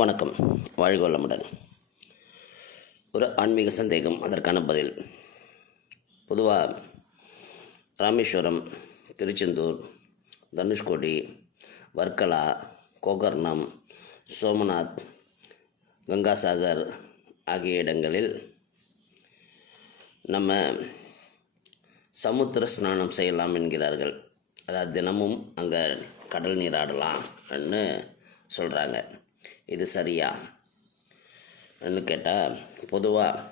வணக்கம். வாழ்க வளமுடன் ஒரு ஆன்மீக சந்தேகம் அதற்கான பதில். பொதுவாக ராமேஸ்வரம் திருச்செந்தூர் தனுஷ்கோடி வர்க்கலா கோகர்ணம் சோமநாத் கங்காசாகர் ஆகிய இடங்களில் நம்ம சமுத்திர ஸ்நானம் செய்யலாம் என்கிறார்கள். அதாவது தினமும் அங்கே கடல் நீராடலாம்னு சொல்கிறாங்க இது சரியா? ன்னு கேட்டால் பொதுவாக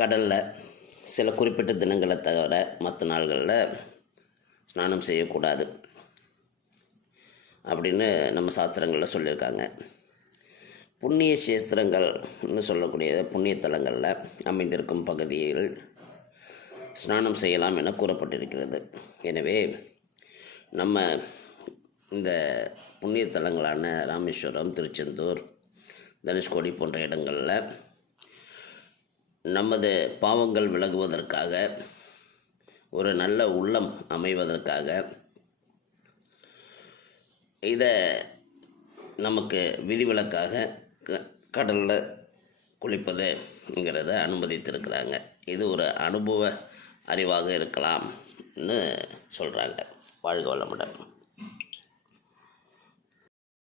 கடலில் சில குறிப்பிட்ட தினங்களை தவிர மற்ற நாள்களில் ஸ்நானம் செய்யக்கூடாது அப்படின்னு நம்ம சாஸ்திரங்களில் சொல்லியிருக்காங்க. புண்ணிய சேஸ்திரங்கள்னு சொல்லக்கூடிய புண்ணிய தலங்களில் அமைந்திருக்கும் பகுதியில் ஸ்நானம் செய்யலாம் என கூறப்பட்டிருக்கிறது. எனவே நம்ம இந்த புண்ணிய தலங்களான ராமேஸ்வரம் திருச்செந்தூர் தனுஷ்கோடி போன்ற இடங்களில் நமது பாவங்கள் விலகுவதற்காக ஒரு நல்ல உள்ளம் அமைவதற்காக இதை நமக்கு விதிவிலக்காக க கடலில் குளிப்பதுங்கிறத அனுமதித்திருக்கிறாங்க. இது ஒரு அனுபவ அறிவாக இருக்கலாம்னு சொல்கிறாங்க வாழ்க வளமுடன்.